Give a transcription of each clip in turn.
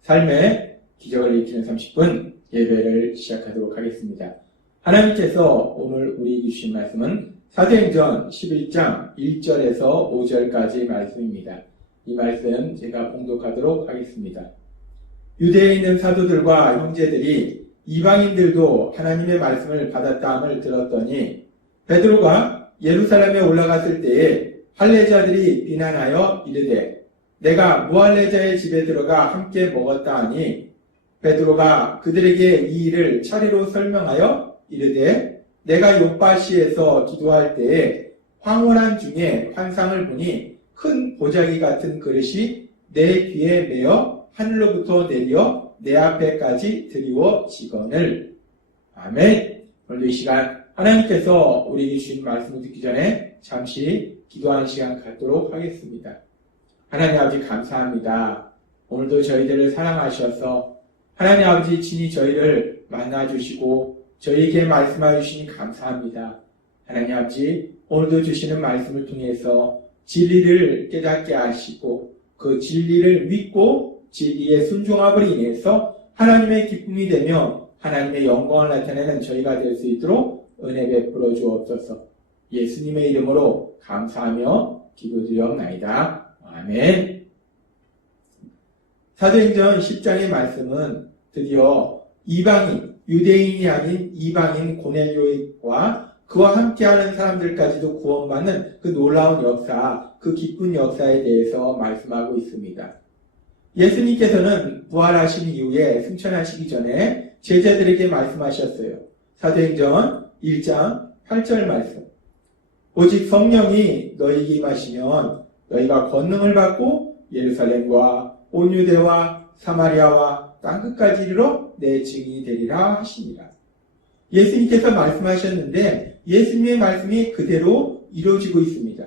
삶의 기적을 일으키는 30분 예배를 시작하도록 하겠습니다. 하나님께서 오늘 우리에게 주신 말씀은 사도행전 11장 1절에서 5절까지의 말씀입니다. 이 말씀 제가 봉독하도록 하겠습니다. 유대에 있는 사도들과 형제들이 이방인들도 하나님의 말씀을 받았다함을 들었더니 베드로가 예루살렘에 올라갔을 때에 할례자들이 비난하여 이르되 내가 무할례자의 집에 들어가 함께 먹었다 하니 베드로가 그들에게 이 일을 차례로 설명하여 이르되 내가 요파시에서 기도할 때에 황홀한 중에 환상을 보니 큰 보자기 같은 그릇이 내 귀에 매어 하늘로부터 내려 내 앞에까지 드리워지거늘. 아멘. 오늘도 이 시간 하나님께서 우리에게 주신 말씀을 듣기 전에 잠시 기도하는 시간 갖도록 하겠습니다. 하나님 아버지 감사합니다. 오늘도 저희들을 사랑하셔서 하나님 아버지 친히 저희를 만나주시고 저희에게 말씀해 주시니 감사합니다. 하나님 아버지 오늘도 주시는 말씀을 통해서 진리를 깨닫게 하시고 그 진리를 믿고 진리의 순종함을 인해서 하나님의 기쁨이 되며 하나님의 영광을 나타내는 저희가 될 수 있도록 은혜 베풀어 주옵소서. 예수님의 이름으로 감사하며 기도드리옵나이다. 아멘. 사도행전 10장의 말씀은 드디어 이방인, 유대인이 아닌 이방인 고넬료와 그와 함께하는 사람들까지도 구원받는 그 놀라운 역사, 그 기쁜 역사에 대해서 말씀하고 있습니다. 예수님께서는 부활하신 이후에 승천하시기 전에 제자들에게 말씀하셨어요. 사도행전 1장 8절 말씀. 오직 성령이 너희에게 임하시면 너희가 권능을 받고 예루살렘과 온 유대와 사마리아와 땅끝까지 이르러 내 증인이 되리라 하십니다. 예수님께서 말씀하셨는데 예수님의 말씀이 그대로 이루어지고 있습니다.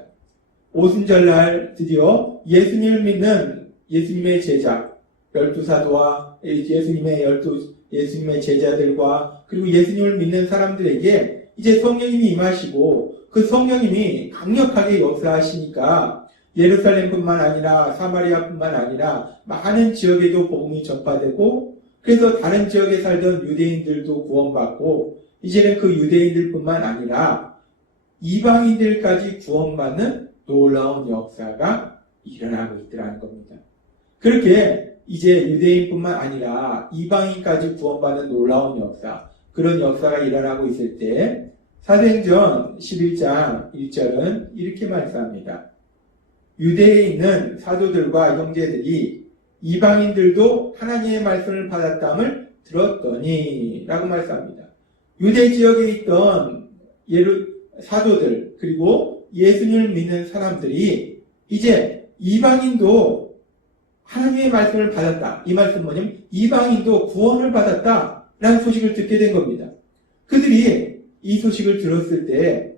오순절날 드디어 예수님을 믿는 예수님의 제자 12사도와 예수님의 제자들과 그리고 예수님을 믿는 사람들에게 이제 성령님이 임하시고 그 성령님이 강력하게 역사하시니까 예루살렘뿐만 아니라 사마리아뿐만 아니라 많은 지역에도 복음이 전파되고 그래서 다른 지역에 살던 유대인들도 구원받고 이제는 그 유대인들뿐만 아니라 이방인들까지 구원받는 놀라운 역사가 일어나고 있더라는 겁니다. 그렇게 이제 유대인뿐만 아니라 이방인까지 구원받는 놀라운 역사, 그런 역사가 일어나고 있을 때 사도행전 11장 1절은 이렇게 말씀합니다. 유대에 있는 사도들과 형제들이 이방인들도 하나님의 말씀을 받았다함을 들었더니 라고 말씀합니다. 유대 지역에 있던 사도들 그리고 예수님을 믿는 사람들이 이제 이방인도 하나님의 말씀을 받았다. 이 말씀은 뭐냐면 이방인도 구원을 받았다 라는 소식을 듣게 된 겁니다. 그들이 이 소식을 들었을 때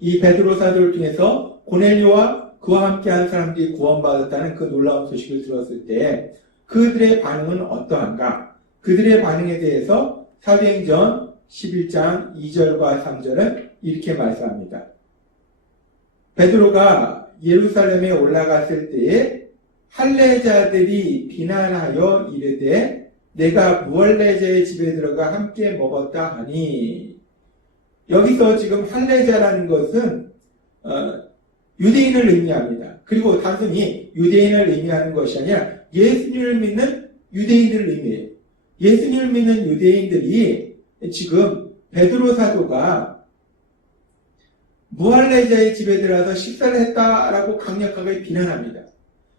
이 베드로 사도를 통해서 고넬료와 그와 함께하는 사람들이 구원받았다는 그 놀라운 소식을 들었을 때 그들의 반응은 어떠한가? 그들의 반응에 대해서 사도행전 11장 2절과 3절은 이렇게 말씀합니다. 베드로가 예루살렘에 올라갔을 때에 할례자들이 비난하여 이르되 내가 무할례자의 집에 들어가 함께 먹었다 하니 여기서 지금 할례자라는 것은 유대인을 의미합니다. 그리고 단순히 유대인을 의미하는 것이 아니라 예수님을 믿는 유대인들을 의미해요. 예수님을 믿는 유대인들이 지금 베드로 사도가 무할례자의 집에 들어가서 식사를 했다라고 강력하게 비난합니다.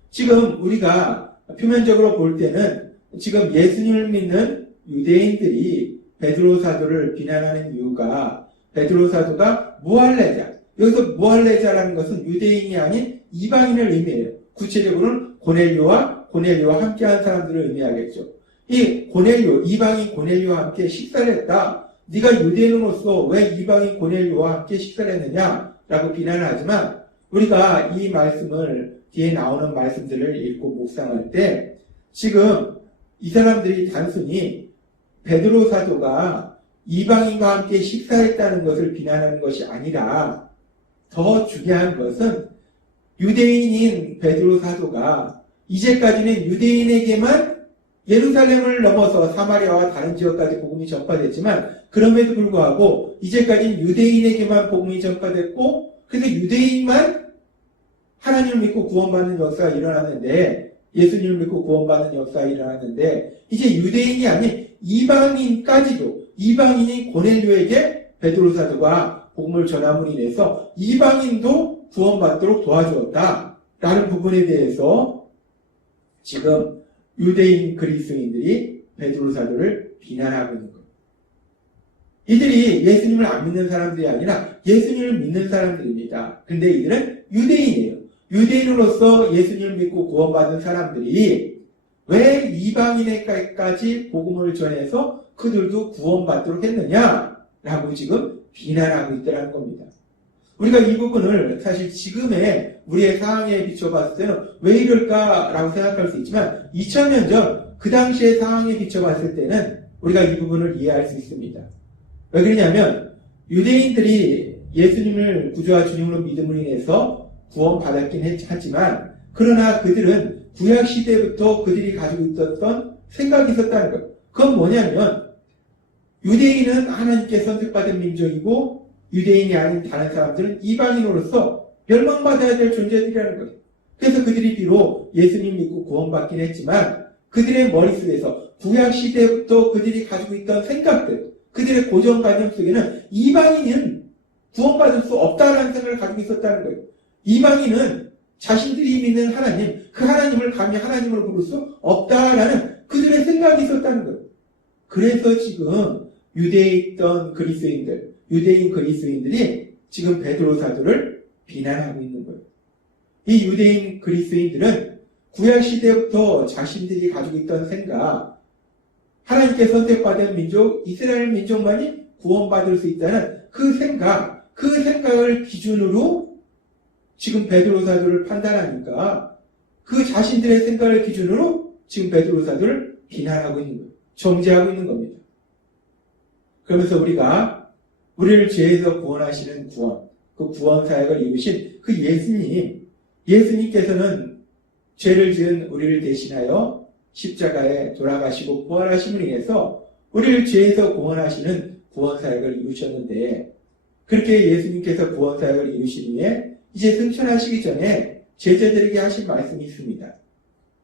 지금 우리가 표면적으로 볼 때는 지금 예수님을 믿는 유대인들이 베드로 사도를 비난하는 이유가 베드로 사도가 무할례자, 여기서 무할례자라는 것은 유대인이 아닌 이방인을 의미해요. 구체적으로는 고넬료와 함께한 사람들을 의미하겠죠. 이 고넬료, 이방인 고넬료와 함께 식사를 했다. 네가 유대인으로서 왜 이방인 고넬료와 함께 식사를 했느냐라고 비난을 하지만 우리가 이 말씀을 뒤에 나오는 말씀들을 읽고 묵상할 때 지금 이 사람들이 단순히 베드로 사도가 이방인과 함께 식사했다는 것을 비난하는 것이 아니라 더 중요한 것은 유대인인 베드로 사도가 이제까지는 유대인에게만 예루살렘을 넘어서 사마리아와 다른 지역까지 복음이 전파됐지만 그럼에도 불구하고 이제까지는 유대인에게만 복음이 전파됐고 그래서 유대인만 하나님을 믿고 구원받는 역사가 일어났는데 예수님을 믿고 구원받는 역사가 일어났는데 이제 유대인이 아닌 이방인까지도 이방인인 고넬료에게 베드로 사도가 복음을 전함으로 인해서 이방인도 구원받도록 도와주었다라는 부분에 대해서 지금 유대인 그리스도인들이 베드로 사도를 비난하고 있는 거예요. 이들이 예수님을 안 믿는 사람들이 아니라 예수님을 믿는 사람들입니다. 근데 이들은 유대인이에요. 유대인으로서 예수님을 믿고 구원받은 사람들이 왜 이방인에게까지 복음을 전해서 그들도 구원받도록 했느냐라고 지금 비난하고 있다는 겁니다. 우리가 이 부분을 사실 지금의 우리의 상황에 비춰봤을 때는 왜 이럴까라고 생각할 수 있지만 2000년 전 그 당시의 상황에 비춰봤을 때는 우리가 이 부분을 이해할 수 있습니다. 왜 그러냐면 유대인들이 예수님을 구주와 주님으로 믿음으로 인해서 구원받았긴 하지만 그러나 그들은 구약시대부터 그들이 가지고 있었던 생각이 있었다는 것. 그건 뭐냐면 유대인은 하나님께 선택받은 민족이고 유대인이 아닌 다른 사람들은 이방인으로서 멸망받아야 될 존재들이라는 거예요. 그래서 그들이 비록 예수님 믿고 구원받긴 했지만 그들의 머릿속에서 구약시대부터 그들이 가지고 있던 생각들, 그들의 고정관념 속에는 이방인은 구원받을 수 없다라는 생각을 가지고 있었다는 거예요. 이방인은 자신들이 믿는 하나님, 그 하나님을 감히 하나님으로 부를 수 없다라는 그들의 생각이 있었다는 거예요. 그래서 지금 유대에 있던 그리스도인들, 유대인 그리스도인들이 지금 베드로 사도를 비난하고 있는 거예요. 이 유대인 그리스도인들은 구약시대부터 자신들이 가지고 있던 생각, 하나님께 선택받은 민족, 이스라엘 민족만이 구원받을 수 있다는 그 생각을 기준으로 지금 베드로 사도를 판단하니까 그 자신들의 생각을 기준으로 지금 베드로 사도를 비난하고 있는 거예요. 정죄하고 있는 겁니다. 그러면서 우리가 우리를 죄에서 구원하시는 구원, 그 구원 사역을 이루신 그 예수님께서는 죄를 지은 우리를 대신하여 십자가에 돌아가시고 부활하심을 인해서 우리를 죄에서 구원하시는 구원 사역을 이루셨는데 그렇게 예수님께서 구원 사역을 이루신 후에 이제 승천하시기 전에 제자들에게 하신 말씀이 있습니다.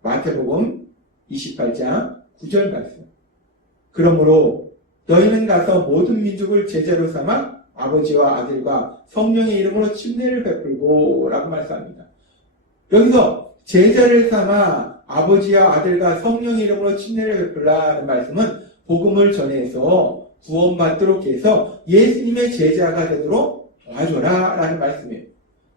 마태복음 28장 9절 말씀. 그러므로 너희는 가서 모든 민족을 제자로 삼아 아버지와 아들과 성령의 이름으로 침례를 베풀고 라고 말씀합니다. 여기서 제자를 삼아 아버지와 아들과 성령의 이름으로 침례를 베풀라는 말씀은 복음을 전해서 구원받도록 해서 예수님의 제자가 되도록 도와줘라 라는 말씀이에요.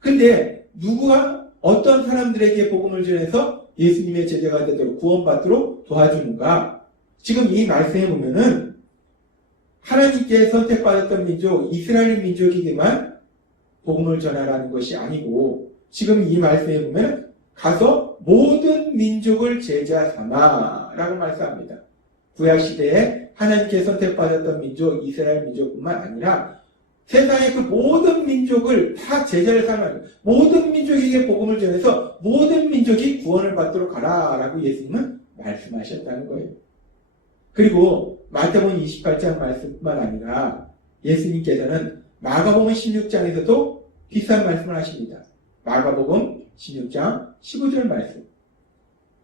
근데 누구가 어떤 사람들에게 복음을 전해서 예수님의 제자가 되도록 구원받도록 도와주는가? 지금 이 말씀에 보면은 하나님께 선택받았던 민족, 이스라엘 민족에게만 복음을 전하라는 것이 아니고 지금 이 말씀에 보면 가서 모든 민족을 제자 삼아라고 말씀합니다. 구약시대에 하나님께 선택받았던 민족, 이스라엘 민족뿐만 아니라 세상의 그 모든 민족을 다 제자를 삼아요. 모든 민족에게 복음을 전해서 모든 민족이 구원을 받도록 하라라고 예수님은 말씀하셨다는 거예요. 그리고 마태복음 28장 말씀뿐만 아니라 예수님께서는 마가복음 16장에서도 비슷한 말씀을 하십니다. 마가복음 16장 15절 말씀.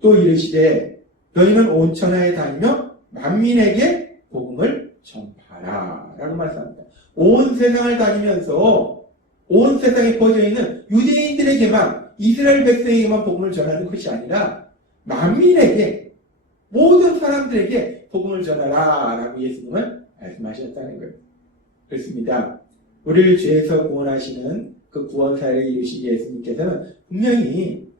또 이르시되 너희는 온 천하에 다니며 만민에게 복음을 전파하라 라고 말씀합니다. 온 세상을 다니면서 온 세상에 퍼져 있는 유대인들에게만 이스라엘 백성에게만 복음을 전하는 것이 아니라 만민에게 모든 사람들에게 복음을 전하라 라고 예수님은 말씀하셨다는 거예요. 그렇습니다. 우리를 죄에서 구원하시는 그 구원 사역을 이루신 예수님께서는 분명히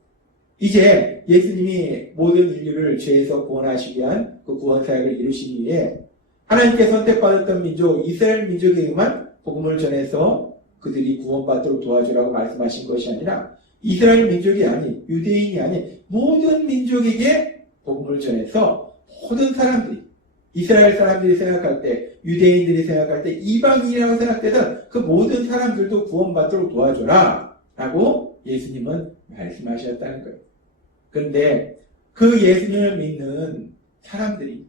이제 예수님이 모든 인류를 죄에서 구원하시기 위한 그 구원 사역을 이루신 후에 하나님께 선택받았던 민족, 이스라엘 민족에게만 복음을 전해서 그들이 구원받도록 도와주라고 말씀하신 것이 아니라 이스라엘 민족이 아닌, 유대인이 아닌 모든 민족에게 복음을 전해서 모든 사람들이, 이스라엘 사람들이 생각할 때, 유대인들이 생각할 때, 이방인이라고 생각되던 그 모든 사람들도 구원받도록 도와줘라 라고 예수님은 말씀하셨다는 거예요. 그런데 그 예수님을 믿는 사람들이,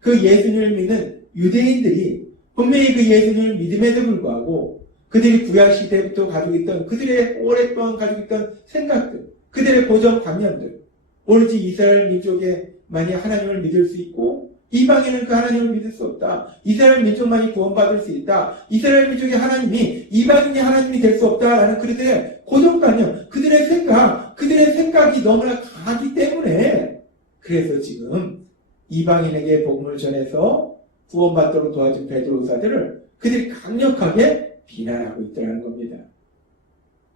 그 예수님을 믿는 유대인들이 분명히 그 예수님을 믿음에도 불구하고 그들이 구약시대부터 가지고 있던, 그들의 오랫동안 가지고 있던 생각들, 그들의 고정관념들, 오로지 이스라엘 민족에만이 하나님을 믿을 수 있고 이방인은 그 하나님을 믿을 수 없다. 이스라엘 민족만이 구원받을 수 있다. 이스라엘 민족의 하나님이 이방인의 하나님이 될 수 없다라는 그들의 고정관념, 그들의 생각이 너무나 강하기 때문에 그래서 지금 이방인에게 복음을 전해서 구원받도록 도와준 베드로사들을 그들이 강력하게 비난하고 있더라는 겁니다.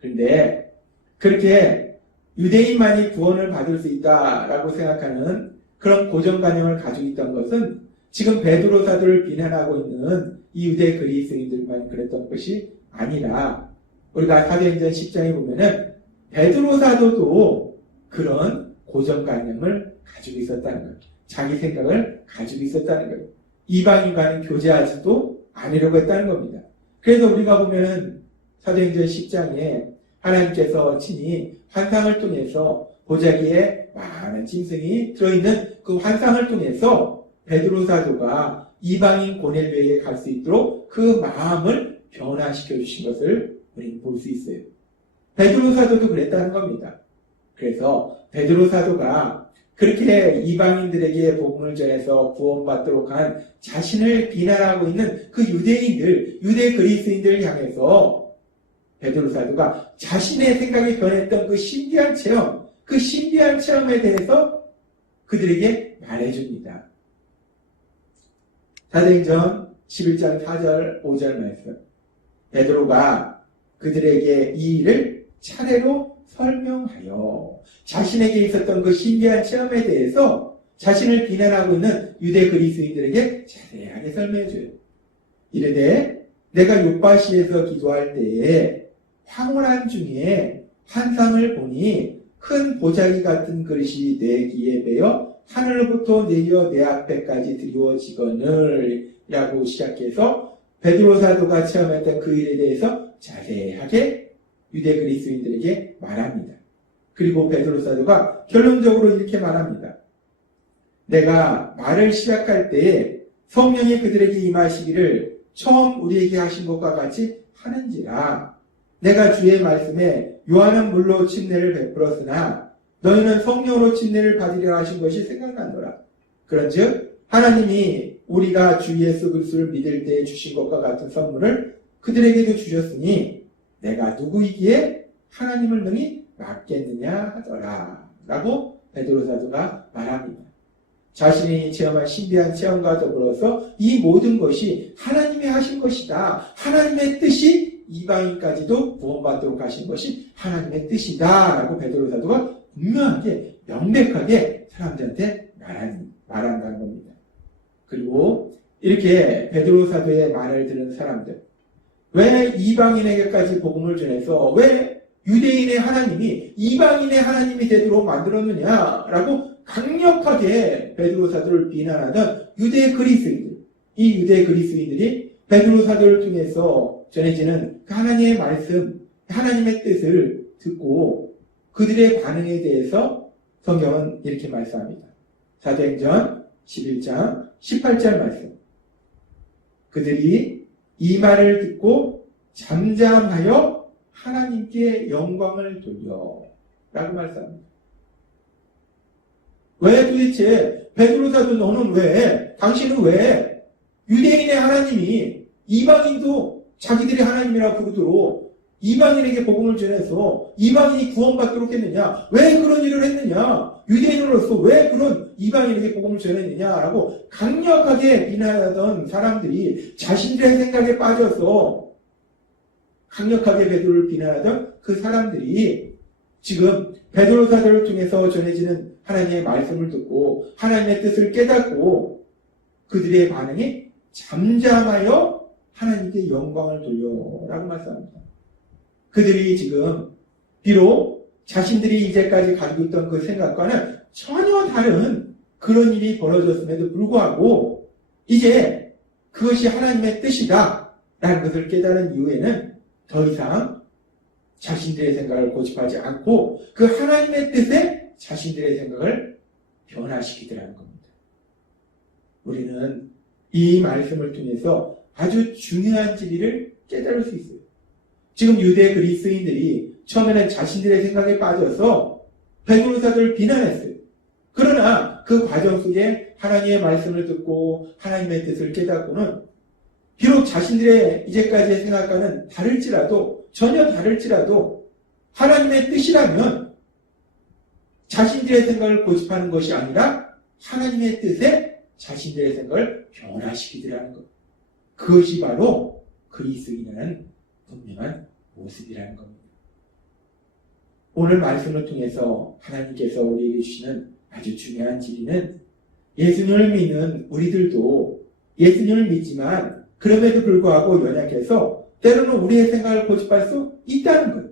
그런데 그렇게 유대인만이 구원을 받을 수 있다라고 생각하는 그런 고정관념을 가지고 있던 것은 지금 베드로사들을 비난하고 있는 이 유대 그리스도인들만 그랬던 것이 아니라 우리가 사도행전 10장에 보면은 베드로사도도 그런 고정관념을 가지고 있었다는 거예요. 자기 생각을 가지고 있었다는 거예요. 이방인과는 교제하지도 않으려고 했다는 겁니다. 그래서 우리가 보면은 사도행전 10장에 하나님께서 친히 환상을 통해서 보자기에 많은 짐승이 들어있는 그 환상을 통해서 베드로 사도가 이방인 고넬료에게 갈 수 있도록 그 마음을 변화시켜 주신 것을 우리는 볼 수 있어요. 베드로 사도도 그랬다는 겁니다. 그래서 베드로 사도가 그렇게 이방인들에게 복음을 전해서 구원받도록 한 자신을 비난하고 있는 그 유대인들, 유대 그리스도인들을 향해서 베드로 사도가 자신의 생각이 변했던 그 신비한 체험, 그 신비한 체험에 대해서 그들에게 말해줍니다. 사도행전 11장 4절, 5절 말씀. 베드로가 그들에게 이 일을 차례로 설명하여 자신에게 있었던 그 신비한 체험에 대해서 자신을 비난하고 있는 유대 그리스도인들에게 자세하게 설명해줘요. 이르되 내가 요파시에서 기도할 때에 황홀한 중에 환상을 보니 큰 보자기 같은 그릇이 내 귀에 베어 하늘로부터 내려 내 앞에까지 드리워지거늘 라고 시작해서 베드로 사도가 체험했던 그 일에 대해서 자세하게 유대 그리스도인들에게 말합니다. 그리고 베드로 사도가 결론적으로 이렇게 말합니다. 내가 말을 시작할 때에 성령이 그들에게 임하시기를 처음 우리에게 하신 것과 같이 하는지라. 내가 주의 말씀에 요한은 물로 침례를 베풀었으나 너희는 성령으로 침례를 받으리라 하신 것이 생각난노라. 그런즉 하나님이 우리가 주 예수 그리스도를 믿을 때에 주신 것과 같은 선물을 그들에게도 주셨으니 내가 누구이기에 하나님을 능히 맡겠느냐 하더라 라고 베드로 사도가 말합니다. 자신이 체험한 신비한 체험과 더불어서 이 모든 것이 하나님이 하신 것이다. 하나님의 뜻이 이방인까지도 구원받도록 하신 것이 하나님의 뜻이다 라고 베드로 사도가 분명하게 명백하게 사람들한테 말한다는 겁니다. 그리고 이렇게 베드로 사도의 말을 들은 사람들, 왜 이방인에게까지 복음을 전해서 왜 유대인의 하나님이 이방인의 하나님이 되도록 만들었느냐라고 강력하게 베드로 사도를 비난하던 유대 그리스도인들, 이 유대 그리스도인들이 베드로 사도를 통해서 전해지는 하나님의 말씀, 하나님의 뜻을 듣고 그들의 반응에 대해서 성경은 이렇게 말씀합니다. 사도행전 11장 18절 말씀. 그들이 이 말을 듣고 잠잠하여 하나님께 영광을 돌려 라고 말씀합니다. 왜 도대체 베드로 사도 너는 왜, 당신은 왜 유대인의 하나님이 이방인도 자기들의 하나님이라고 부르도록 이방인에게 복음을 전해서 이방인이 구원받도록 했느냐? 왜 그런 일을 했느냐? 유대인으로서 왜 그런 이방인에게 복음을 전했느냐라고 강력하게 비난하던 사람들이 자신들의 생각에 빠져서 강력하게 베드로를 비난하던 그 사람들이 지금 베드로 사도를 통해서 전해지는 하나님의 말씀을 듣고 하나님의 뜻을 깨닫고 그들의 반응이 잠잠하여 하나님께 영광을 돌려라고 말씀합니다. 그들이 지금 비록 자신들이 이제까지 가지고 있던 그 생각과는 전혀 다른 그런 일이 벌어졌음에도 불구하고 이제 그것이 하나님의 뜻이다 라는 것을 깨달은 이후에는 더 이상 자신들의 생각을 고집하지 않고 그 하나님의 뜻에 자신들의 생각을 변화시키더라는 겁니다. 우리는 이 말씀을 통해서 아주 중요한 진리를 깨달을 수 있어요. 지금 유대 그리스도인들이 처음에는 자신들의 생각에 빠져서 베드로사도를 비난했어요. 그러나 그 과정 속에 하나님의 말씀을 듣고 하나님의 뜻을 깨닫고는 비록 자신들의 이제까지의 생각과는 다를지라도 전혀 다를지라도 하나님의 뜻이라면 자신들의 생각을 고집하는 것이 아니라 하나님의 뜻에 자신들의 생각을 변화시키더라는 것. 그것이 바로 그리스도인이라는 분명한 모습이라는 겁니다. 오늘 말씀을 통해서 하나님께서 우리에게 주시는 아주 중요한 진리는 예수님을 믿는 우리들도 예수님을 믿지만 그럼에도 불구하고 연약해서 때로는 우리의 생각을 고집할 수 있다는 거예요.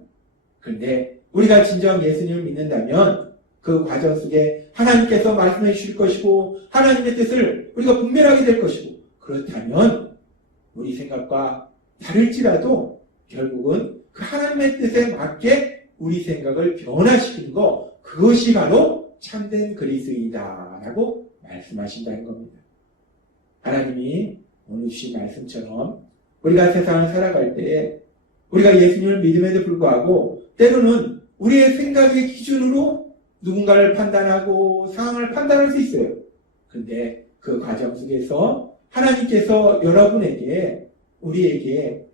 그런데 우리가 진정 예수님을 믿는다면 그 과정 속에 하나님께서 말씀해 주실 것이고 하나님의 뜻을 우리가 분별하게 될 것이고 그렇다면 우리 생각과 다를지라도 결국은 그 하나님의 뜻에 맞게 우리 생각을 변화시키는 것 그것이 바로 참된 그리스도인이다 라고 말씀하신다는 겁니다. 하나님이 오늘 주신 말씀처럼 우리가 세상을 살아갈 때 우리가 예수님을 믿음에도 불구하고 때로는 우리의 생각의 기준으로 누군가를 판단하고 상황을 판단할 수 있어요. 그런데 그 과정 속에서 하나님께서 여러분에게 우리에게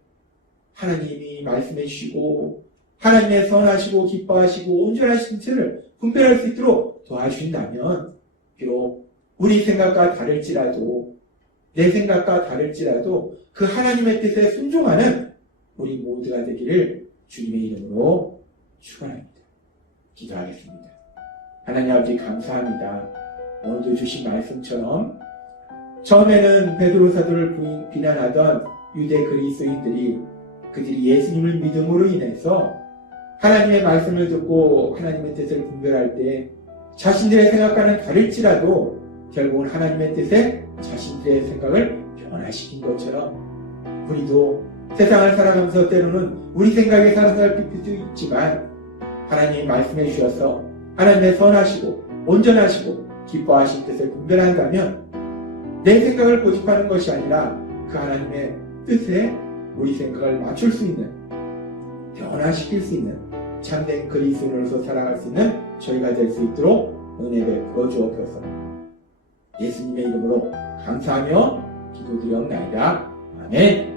하나님이 말씀해 주시고 하나님의 선하시고 기뻐하시고 온전하신 뜻을 분별할 수 있도록 도와주신다면 비록 우리 생각과 다를지라도 내 생각과 다를지라도 그 하나님의 뜻에 순종하는 우리 모두가 되기를 주님의 이름으로 축원합니다. 기도하겠습니다. 하나님 아버지 감사합니다. 오늘도 주신 말씀처럼 처음에는 베드로 사도를 비난하던 유대 그리스도인들이 그들이 예수님을 믿음으로 인해서 하나님의 말씀을 듣고 하나님의 뜻을 분별할 때 자신들의 생각과는 다를지라도 결국은 하나님의 뜻에 자신들의 생각을 변화시킨 것처럼 우리도 세상을 살아가면서 때로는 우리 생각에 살아갈 수도 있지만 하나님이 말씀해 주셔서 하나님의 선하시고 온전하시고 기뻐하신 뜻을 분별한다면 내 생각을 고집하는 것이 아니라 그 하나님의 뜻에 우리 생각을 맞출 수 있는 변화시킬 수 있는 참된 그리스도인으로서 살아갈 수 있는 저희가 될 수 있도록 은혜 베풀어 주옵소서. 예수님의 이름으로 감사하며 기도드리옵나이다. 아멘.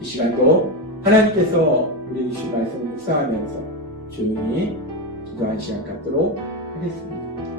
이 시간도 하나님께서 우리에게 주신 말씀을 묵상하면서 조용히 기도한 시간 갖도록 하겠습니다.